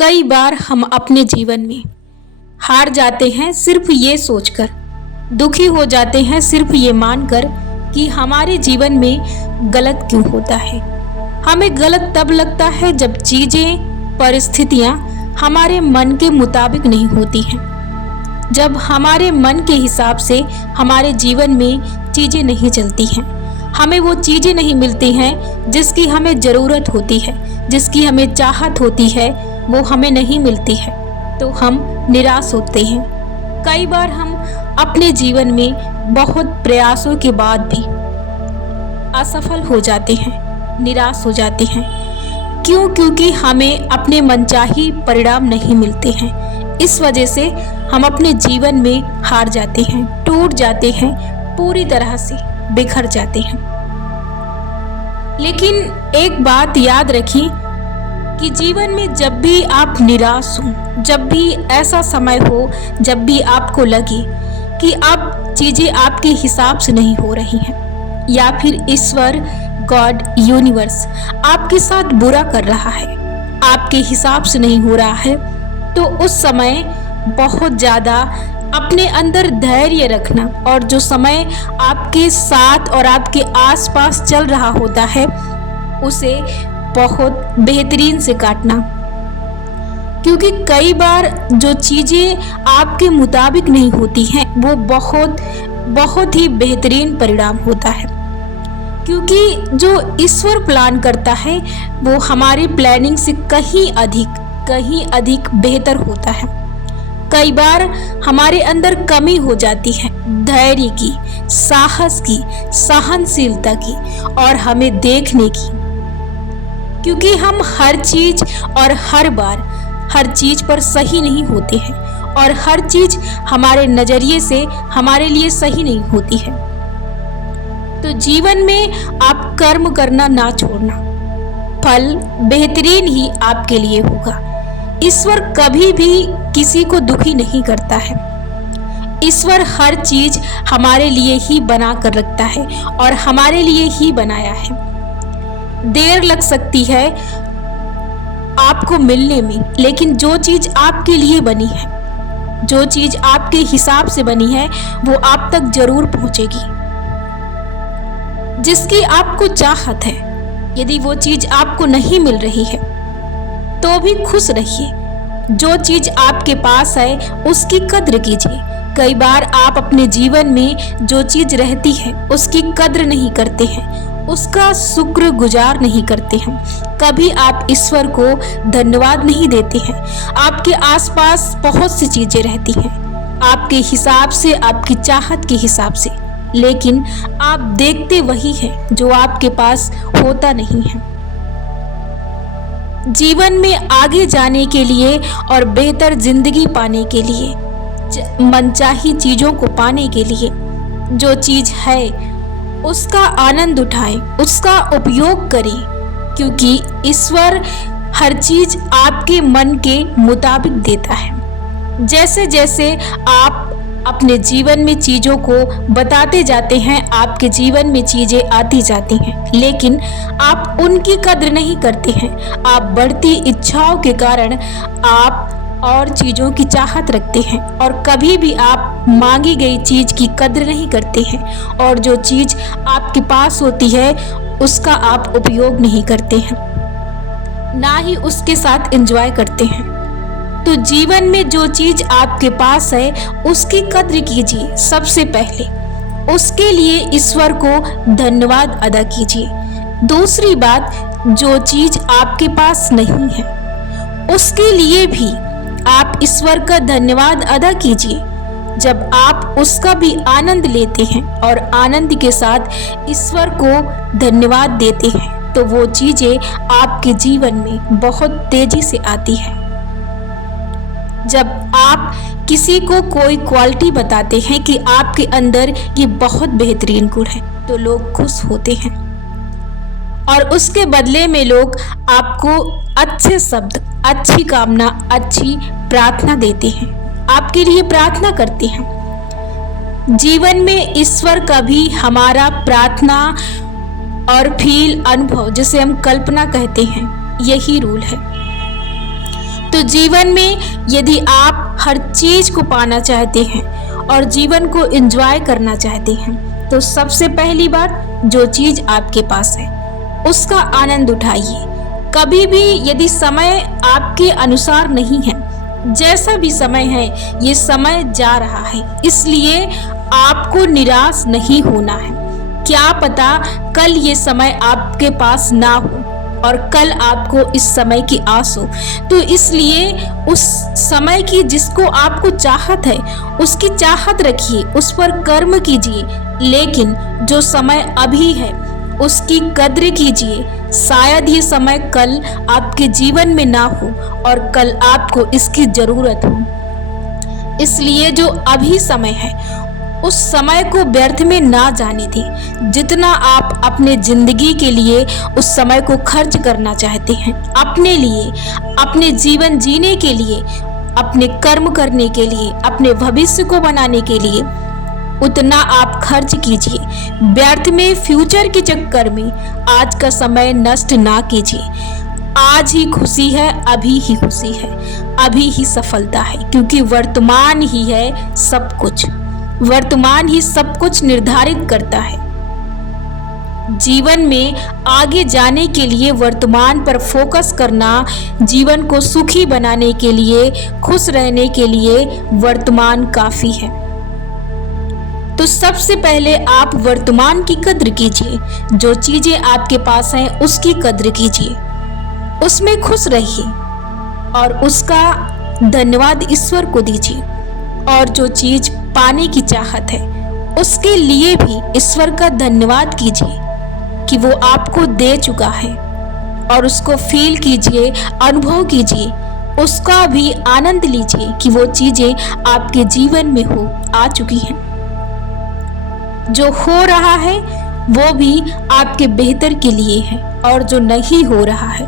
कई बार हम अपने जीवन में हार जाते हैं सिर्फ ये सोचकर, दुखी हो जाते हैं सिर्फ ये मानकर कि हमारे जीवन में गलत क्यों होता है। हमें गलत तब लगता है जब चीजें, परिस्थितियां हमारे मन के मुताबिक नहीं होती हैं, जब हमारे मन के हिसाब से हमारे जीवन में चीजें नहीं चलती हैं, हमें वो चीजें नहीं मिलती हैं जिसकी हमें ज़रूरत होती है, जिसकी हमें चाहत होती है, वो हमें नहीं मिलती है तो हम निराश होते हैं। कई बार हम अपने जीवन में बहुत प्रयासों के बाद भी असफल हो जाते हैं, निराश हो जाते हैं। क्यों? क्योंकि हमें अपने मनचाही परिणाम नहीं मिलते हैं। इस वजह से हम अपने जीवन में हार जाते हैं, टूट जाते हैं, पूरी तरह से बिखर जाते हैं। लेकिन एक बात याद रखें कि जीवन में जब भी आप निराश हो, जब भी ऐसा समय हो जब भी आपको लगे कि अब चीजें आपके हिसाब से नहीं हो रही हैं, या फिर ईश्वर, गॉड, यूनिवर्स आपके साथ बुरा कर रहा है, आपके हिसाब से नहीं हो रहा है, तो उस समय बहुत ज़्यादा अपने अंदर धैर्य रखना और जो समय आपके साथ और आपके आसपास चल रहा होता है उसे बहुत बेहतरीन से काटना। क्योंकि कई बार जो चीज़ें आपके मुताबिक नहीं होती हैं वो बहुत ही बेहतरीन परिणाम होता है। क्योंकि जो ईश्वर प्लान करता है वो हमारी प्लानिंग से कहीं अधिक बेहतर होता है। कई बार हमारे अंदर कमी हो जाती है धैर्य की, साहस की, सहनशीलता की और हमें देखने की। क्योंकि हम हर चीज और हर बार हर चीज पर सही नहीं होते हैं और हर चीज हमारे नजरिए से हमारे लिए सही नहीं होती है। तो जीवन में आप कर्म करना ना छोड़ना, फल बेहतरीन ही आपके लिए होगा। ईश्वर कभी भी किसी को दुखी नहीं करता है। ईश्वर हर चीज हमारे लिए ही बना कर रखता है और हमारे लिए ही बनाया है। देर लग सकती है आपको मिलने में, लेकिन जो चीज आपके लिए बनी है, जो चीज आपके हिसाब से बनी है वो आप तक जरूर पहुंचेगी। जिसकी आपको चाहत है, यदि वो चीज आपको नहीं मिल रही है तो भी खुश रहिए। जो चीज आपके पास है उसकी कद्र कीजिए। कई बार आप अपने जीवन में जो चीज रहती है उसकी कद्र नहीं करते हैं, उसका शुक्र गुजार नहीं करते हैं। कभी आप ईश्वर को धन्यवाद नहीं देते हैं। आपके आसपास बहुत सी चीजें रहती हैं आपके हिसाब से, आपकी चाहत के हिसाब से, लेकिन आप देखते वही हैं जो आपके पास होता नहीं है। जीवन में आगे जाने के लिए और बेहतर जिंदगी पाने के लिए, मनचाही चीजों को पाने के लिए जो चीज है उसका आनंद उठाएं, उसका उपयोग करें। क्योंकि ईश्वर हर चीज आपके मन के मुताबिक देता है। जैसे जैसे आप अपने जीवन में चीज़ों को बताते जाते हैं, आपके जीवन में चीज़ें आती जाती हैं, लेकिन आप उनकी कद्र नहीं करते हैं। आप बढ़ती इच्छाओं के कारण आप और चीज़ों की चाहत रखते हैं और कभी भी आप मांगी गई चीज़ की कद्र नहीं करते हैं और जो चीज़ आपके पास होती है उसका आप उपयोग नहीं करते हैं, ना ही उसके साथ एंजॉय करते हैं। तो जीवन में जो चीज आपके पास है उसकी कद्र कीजिए। सबसे पहले उसके लिए ईश्वर को धन्यवाद अदा कीजिए। दूसरी बात, जो चीज आपके पास नहीं है उसके लिए भी आप ईश्वर का धन्यवाद अदा कीजिए। जब आप उसका भी आनंद लेते हैं और आनंद के साथ ईश्वर को धन्यवाद देते हैं तो वो चीजें आपके जीवन में बहुत तेजी से आती है। जब आप किसी को कोई क्वालिटी बताते हैं कि आपके अंदर ये बहुत बेहतरीन गुण है तो लोग खुश होते हैं और उसके बदले में लोग आपको अच्छे शब्द, अच्छी कामना, अच्छी प्रार्थना देते हैं, आपके लिए प्रार्थना करते हैं। जीवन में ईश्वर का भी हमारा प्रार्थना और फील, अनुभव, जिसे हम कल्पना कहते हैं, यही रूल है। तो जीवन में यदि आप हर चीज को पाना चाहते हैं और जीवन को एंजॉय करना चाहते हैं तो सबसे पहली बात, जो चीज आपके पास है उसका आनंद उठाइए। कभी भी यदि समय आपके अनुसार नहीं है, जैसा भी समय है, ये समय जा रहा है, इसलिए आपको निराश नहीं होना है। क्या पता कल ये समय आपके पास ना हो और कल आपको इस समय की आस हो, तो इसलिए उस समय की जिसको आपको चाहत है उसकी चाहत रखिए, उस पर कर्म कीजिए, लेकिन जो समय अभी है उसकी कद्र कीजिए। शायद ये समय कल आपके जीवन में ना हो और कल आपको इसकी जरूरत हो। इसलिए जो अभी समय है उस समय को व्यर्थ में ना जाने दें। जितना आप अपने जिंदगी के लिए उस समय को खर्च करना चाहते हैं, अपने लिए, अपने जीवन जीने के लिए, अपने कर्म करने के लिए, अपने भविष्य को बनाने के लिए, उतना आप खर्च कीजिए। व्यर्थ में फ्यूचर के चक्कर में आज का समय नष्ट ना कीजिए। आज ही खुशी है, अभी ही खुशी है, अभी ही सफलता है, क्योंकि वर्तमान ही है सब कुछ। वर्तमान ही सब कुछ निर्धारित करता है। जीवन में आगे जाने के लिए वर्तमान पर फोकस करना, जीवन को सुखी बनाने के लिए, खुश रहने के लिए वर्तमान काफी है। तो सबसे पहले आप वर्तमान की कद्र कीजिए। जो चीजें आपके पास हैं उसकी कद्र कीजिए, उसमें खुश रहिए और उसका धन्यवाद ईश्वर को दीजिए। और जो चीज पाने की चाहत है उसके लिए भी ईश्वर का धन्यवाद कीजिए कि वो आपको दे चुका है, और उसको फील कीजिए, अनुभव कीजिए, उसका भी आनंद लीजिए कि वो चीजें आपके जीवन में आ चुकी हैं। जो हो रहा है वो भी आपके बेहतर के लिए है, और जो नहीं हो रहा है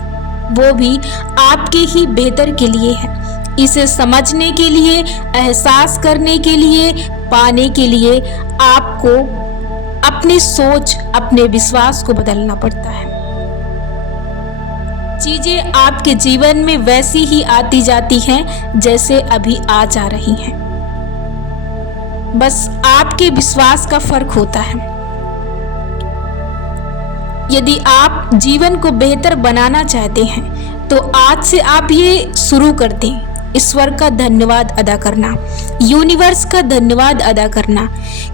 वो भी आपके ही बेहतर के लिए है। इसे समझने के लिए, एहसास करने के लिए, पाने के लिए आपको अपनी सोच, अपने विश्वास को बदलना पड़ता है। चीजें आपके जीवन में वैसी ही आती जाती हैं जैसे अभी आ जा रही हैं। बस आपके विश्वास का फर्क होता है। यदि आप जीवन को बेहतर बनाना चाहते हैं तो आज से आप ये शुरू कर दें, ईश्वर का धन्यवाद अदा करना, यूनिवर्स का धन्यवाद अदा करना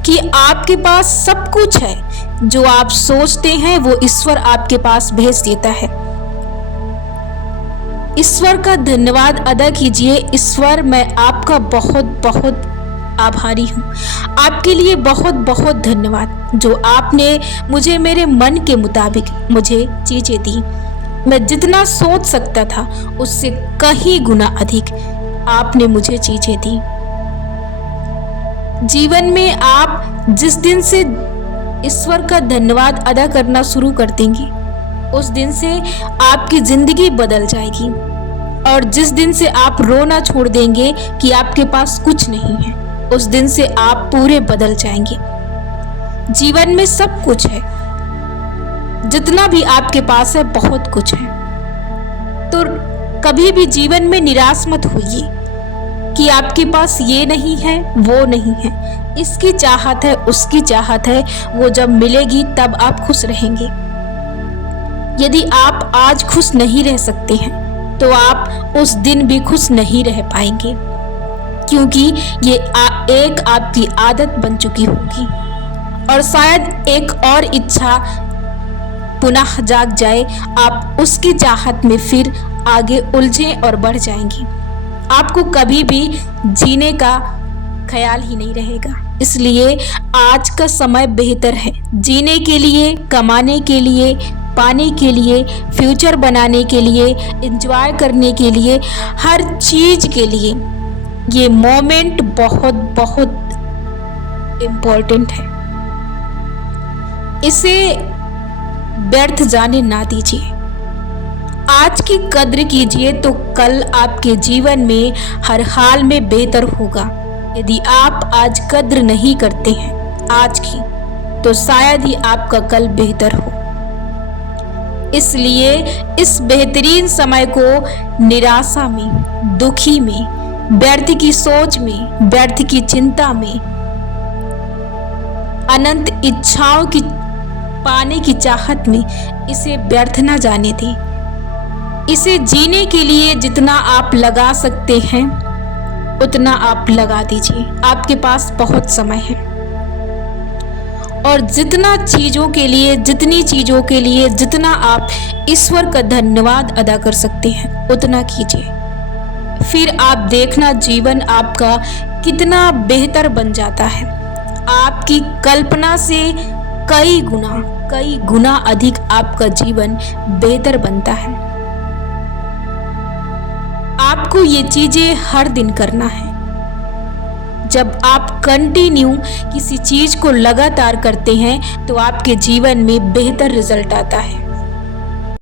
कि आपके पास सब कुछ है। जो आप सोचते हैं वो ईश्वर आपके पास भेज देता है। ईश्वर का धन्यवाद अदा कीजिए। ईश्वर, मैं आपका बहुत बहुत आभारी हूँ। आपके लिए बहुत बहुत धन्यवाद जो आपने मुझे मेरे मन के मुताबिक मुझे चीजें दी। मैं जितना सोच सकता था उससे कहीं गुना अधिक आपने मुझे चीजें दी। जीवन में आप जिस दिन से ईश्वर का धन्यवाद अदा करना शुरू कर देंगे उस दिन से आपकी जिंदगी बदल जाएगी। और जिस दिन से आप रोना छोड़ देंगे कि आपके पास कुछ नहीं है, उस दिन से आप पूरे बदल जाएंगे। जीवन में सब कुछ है, जितना भी आपके पास है बहुत कुछ है। तो कभी भी जीवन में निराश मत होइए कि आपके पास ये नहीं है, वो नहीं है। इसकी चाहत है, उसकी चाहत है, वो जब मिलेगी तब आप खुश रहेंगे। यदि आप आज खुश नहीं रह सकते हैं तो आप उस दिन भी खुश नहीं रह पाएंगे, क्योंकि ये एक आपकी आदत बन चुकी होगी। और शायद एक और इच्छा पुनः जाग जाए, आप उसकी चाहत में फिर आगे उलझें और बढ़ जाएंगी। आपको कभी भी जीने का ख्याल ही नहीं रहेगा। इसलिए आज का समय बेहतर है जीने के लिए, कमाने के लिए, पाने के लिए, फ्यूचर बनाने के लिए, एंजॉय करने के लिए, हर चीज के लिए ये मोमेंट बहुत बहुत इम्पोर्टेंट है। इसे व्यर्थ जाने ना दीजिए। आज की कद्र कीजिए तो कल आपके जीवन में हर हाल में बेहतर होगा। यदि आप आज कद्र नहीं करते हैं आज की, तो शायद ही आपका कल बेहतर हो। इसलिए इस बेहतरीन समय को निराशा में, दुखी में, व्यर्थ की सोच में, व्यर्थ की चिंता में, अनंत इच्छाओं की पाने की चाहत में इसे व्यर्थ न जाने दें। इसे जीने के लिए जितना आप लगा सकते हैं उतना आप लगा दीजिए। आपके पास बहुत समय है और जितनी चीजों के लिए जितना आप ईश्वर का धन्यवाद अदा कर सकते हैं उतना कीजिए। फिर आप देखना जीवन आपका कितना बेहतर बन जाता है। आपकी कल्पना से कई गुना अधिक आपका जीवन बेहतर बनता है। आपको ये चीजें हर दिन करना है। जब आप कंटिन्यू किसी चीज को लगातार करते हैं तो आपके जीवन में बेहतर रिजल्ट आता है।